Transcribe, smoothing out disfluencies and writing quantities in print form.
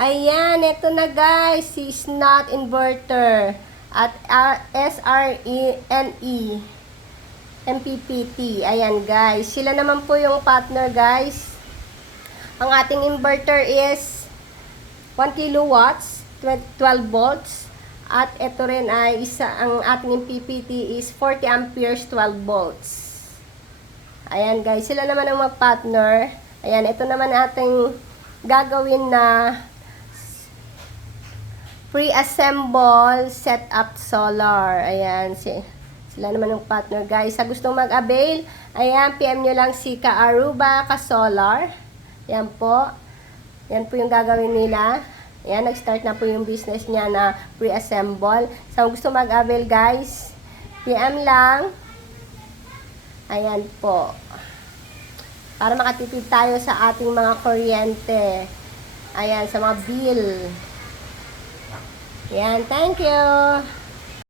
Ayan, ito na guys, si Snot Inverter at SRENE MPPT. Ayan guys, sila naman po yung partner guys. Ang ating inverter is 1 kilowatts, 12 volts. At ito rin ay ang ating MPPT is 40 amperes, 12 volts. Ayan guys, sila naman ang mag-partner. Ayan, ito naman ating gagawin na pre-assemble setup solar. Ayan, sila naman yung partner guys. Sa gustong mag-avail, ayan, PM nyo lang si Kaaruba Ka-Solar. Ayan po. Yan po yung gagawin nila. Ayan, nag-start na po yung business niya na pre-assemble. Sa gusto mag-avail guys, PM lang. Ayan po. Para makatipid tayo sa ating mga kuryente. Ayan, sa mga bill. Ayan, thank you.